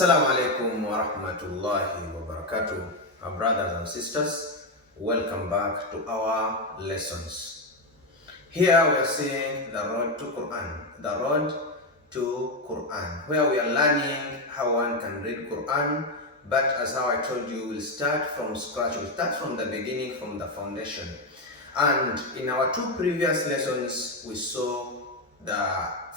Assalamu alaikum wa rahmatullahi wa barakatuh. Our brothers and sisters, welcome back to our lessons. Here we are seeing the road to Quran, where we are learning how one can read Quran. But as how I told you, we'll start from scratch. We'll start from the beginning, from the foundation. And in our two previous lessons, we saw the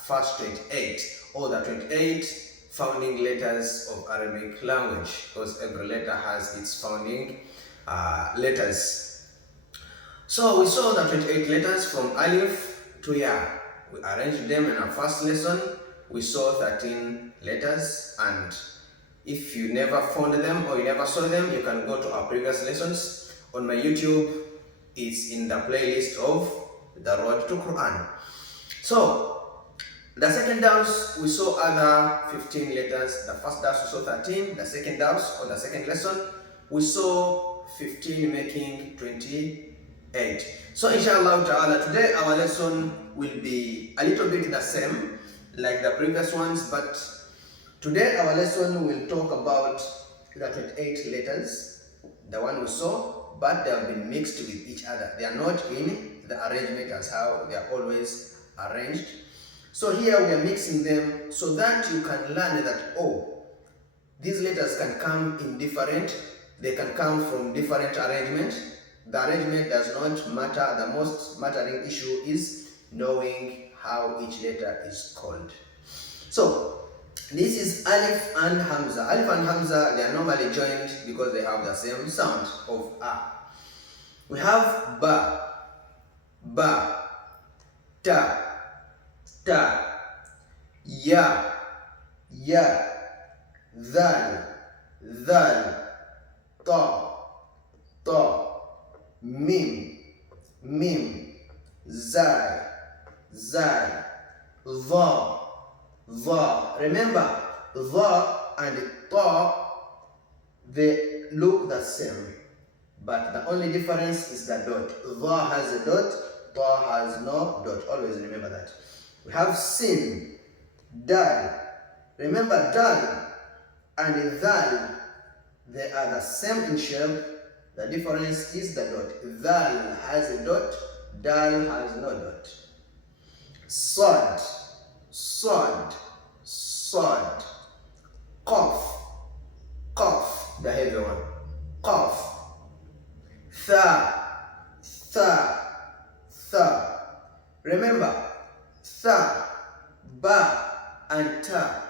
first 28, or the 28 founding letters of Arabic language, because every letter has its founding letters. So we saw the 28 letters from Alif to Ya. We arranged them in our first lesson. We saw 13 letters, and if you never found them or you never saw them, you can go to our previous lessons on my YouTube. It's in the playlist of the Road to Quran. So the second dars, we saw other 15 letters. The first dars we saw 13. The second dars, or the second lesson, we saw 15 making 28. So inshallah ta'ala, today our lesson will be a little bit the same like the previous ones, but today our lesson will talk about the 28 letters, the one we saw, but they have been mixed with each other. They are not in the arrangement as how they are always arranged. So here we are mixing them so that you can learn that, oh, these letters can come in different, they can come from different arrangement. The arrangement does not matter. The most mattering issue is knowing how each letter is called. So this is Alif and Hamza. Alif and Hamza, they are normally joined because they have the same sound of A. We have Ba, Ba, Ta, Ta, Ya, Ya, Dhal, Dhal, Ta, Ta, Mim, Mim, Zai, Zai, Dha, Dha. Remember, Dha and Ta, they look the same, but the only difference is the dot. Dha has a dot, Ta has no dot. Always remember that. We have Sin, Dal. Remember, Dal and Dhal, they are the same in shape. The difference is the dot. Dhal has a dot, Dal has no dot. Sad, Sad, Sad. Qaf, Qaf, the heavy one. Qaf. Tha, Tha, Tha. Remember, Tha, Ba, and Ta.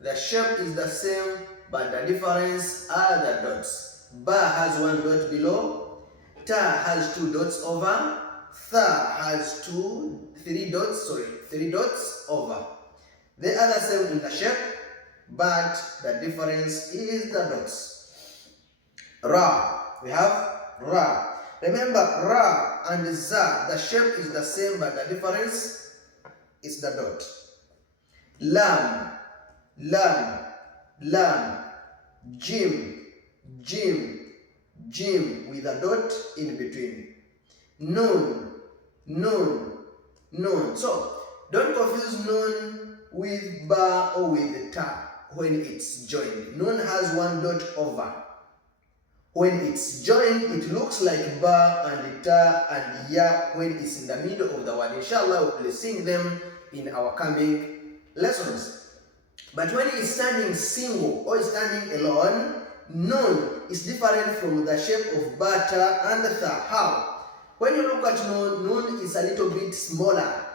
The shape is the same, but the difference are the dots. Ba has one dot below, Ta has two dots over, Tha has three dots over. They are the same in the shape, but the difference is the dots. Ra, we have Ra. Remember, Ra and Za, the shape is the same, but the difference is the dot. Lam, Lam, Lam. Jim, Jim, Jim, with a dot in between. Nun, Nun, Nun. So don't confuse Nun with Ba or with Ta when it's joined. Nun has one dot over. When it's joined, it looks like Ba and Ta and Ya when it's in the middle of the word. Inshallah, we'll be seeing them in our coming lessons. But when it's standing single or standing alone, Nun is different from the shape of Ba, Ta, and Tha. How? When you look at Nun, Nun is a little bit smaller.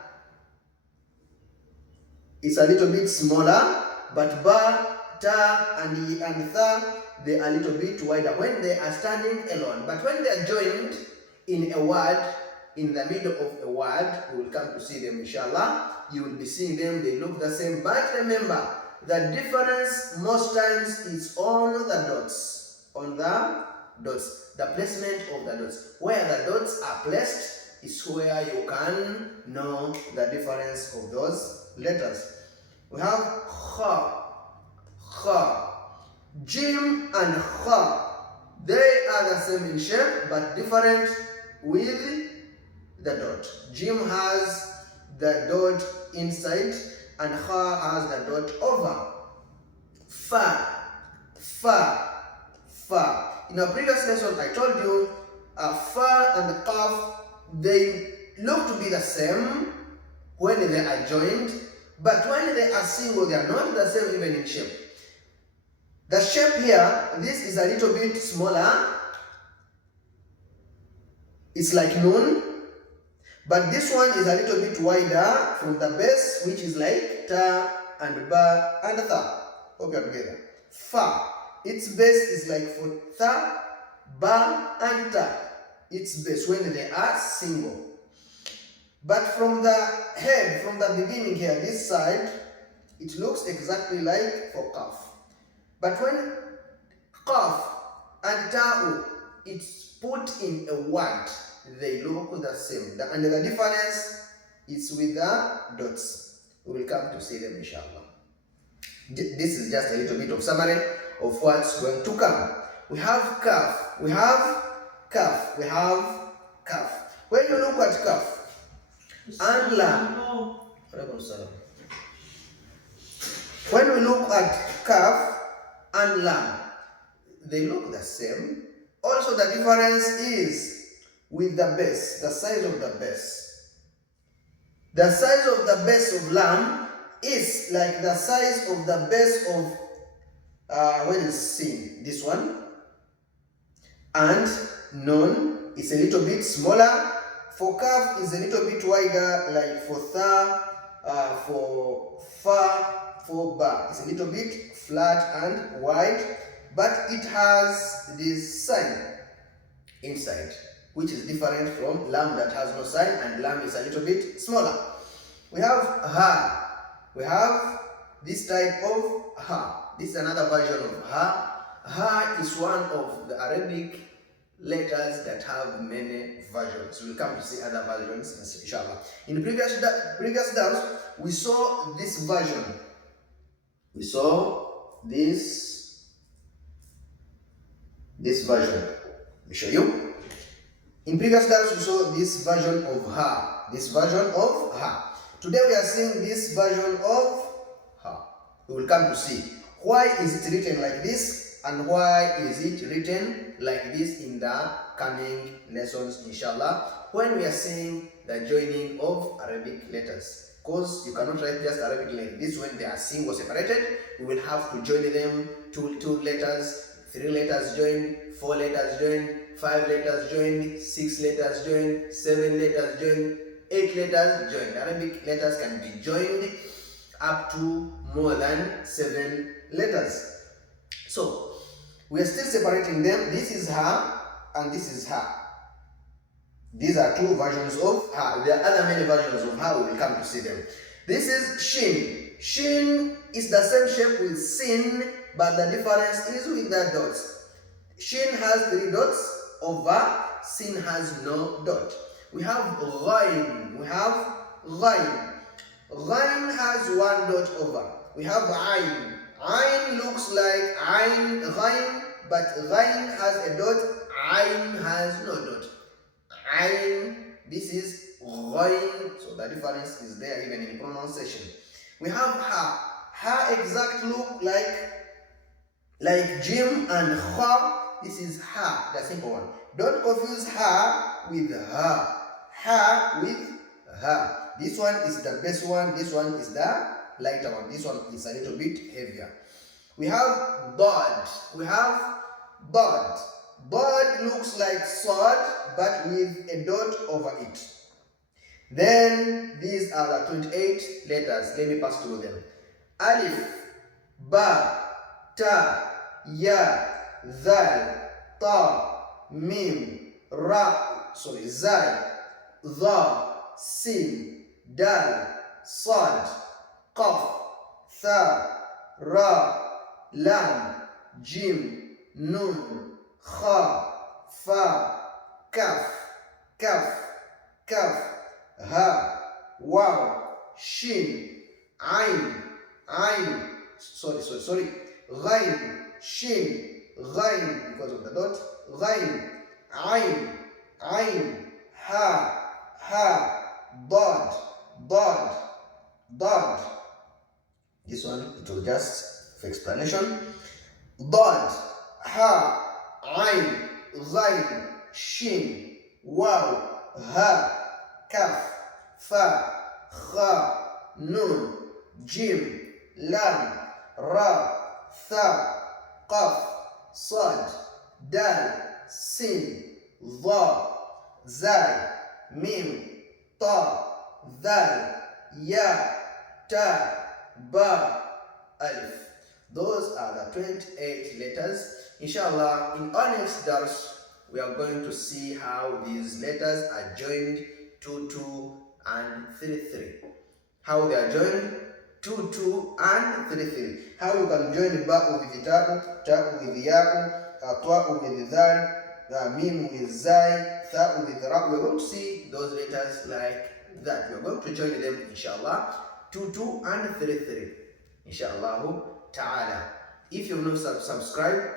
It's a little bit smaller, but Ba, Ta, and Tha, they are a little bit wider when they are standing alone. But when they are joined in a word, in the middle of a word, we will come to see them inshallah. You will be seeing them, they look the same. But remember, the difference most times is on the dots. On the dots. The placement of the dots. Where the dots are placed is where you can know the difference of those letters. We have Kha, Kha. Jim and Kha, they are the same in shape but different with the dot. Jim has the dot inside and Kha has the dot over. Fa, fa, fa. In our previous lesson, I told you fa and qaf, they look to be the same when they are joined, but when they are single, they are not the same even in shape. The shape here, this is a little bit smaller. It's like nun, but this one is a little bit wider from the base, which is like ta and ba and tha. Hope you're together. Fa. Its base is like for tha, ba, and ta. Its base when they are single. But from the head, from the beginning here, this side, it looks exactly like for qaf. But when qaf and ta'u, it's put in a word, they look the same. And the difference is with the dots. We will come to see them inshallah. This is just a little bit of summary of what's going to come. We have kaf, we have kaf, we have kaf. When you look at kaf and lam, when we look at kaf and lam, they look the same. Also the difference is with the base, the size of the base. The size of the base of lam is like the size of the base of when it's sin, this one, and nun is a little bit smaller. For kaf is a little bit wider, like for tha, for fa, for ba. It's a little bit flat and wide, but it has this sign inside, which is different from lam that has no sign, and lam is a little bit smaller. We have ha. We have this type of ha. This is another version of ha. Ha is one of the Arabic letters that have many versions. We'll come to see other versions inshallah. In the previous dance, we saw this version. We saw this version. Let me show you. In previous dance, we saw this version of ha. This version of ha. Today we are seeing this version of ha. We will come to see why is it written like this and why is it written like this in the coming lessons inshallah, when we are seeing the joining of Arabic letters. Because you cannot write just Arabic like this when they are single separated. We will have to join them, two letters, 3 letters joined, 4 letters joined, 5 letters joined, 6 letters joined, 7 letters joined, 8 letters joined. Arabic letters can be joined up to more than 7 letters. So we are still separating them. This is ha and this is ha. These are 2 versions of ha. There are other many versions of ha. We will come to see them. This is shin. Shin is the same shape with sin, but the difference is with the dots. Shin has 3 dots over, sin has no dot. We have ghain. We have ghain. Ghain has 1 dot over. We have ayn. Ayn looks like ghain, but ghain has a dot, ayn has no dot. Ayn, this is ghain, so the difference is there even in pronunciation. We have ha. Ha exact look like jim and kha. This is ha, the simple one. Don't confuse ha with ha. Ha with ha. This one is the best one, this one is the lighter one. This one is a little bit heavier. We have dad. We have dad. Dad looks like sword, but with a dot over it. Then these are the 28 letters. Let me pass through them. Alif, ba, ta, ya, zal, ta, mim, zal, dha, sin, dal, sad, qaf, tha, ra, lam, jim, nun, kha, fa, kaf, ha, waw, shin, ayn, ghain, shin, ghain, because of the dot, ghain, ayn, ha, dad. This one, it was just for explanation. ضاد ها عين غين شين واو ها كاف فا خا نون جيم لام را ثا قاف صاد دال سين ظا زاي ميم طا ذال يا تا با alif. Those are the 28 letters. Inshallah, in our next dars, we are going to see how these letters are joined 2, 2 and 3, 3. How they are joined 2, 2 and 3, 3. How you can join ba'u with ta'u, ta'u with ya'u, ta'u with dhal, mim with zai, tha'u with ra. We are going to see those letters like that. We are going to join them, inshallah, 2, 2 and 3, 3. Inshallah ta'ala. If you've not subscribed,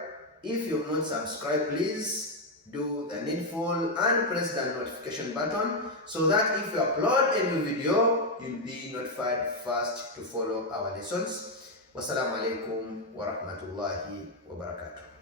please do the needful and press the notification button so that if you upload a new video, you'll be notified first to follow our lessons. Wassalamu alaikum wa rahmatullahi wa barakatuh.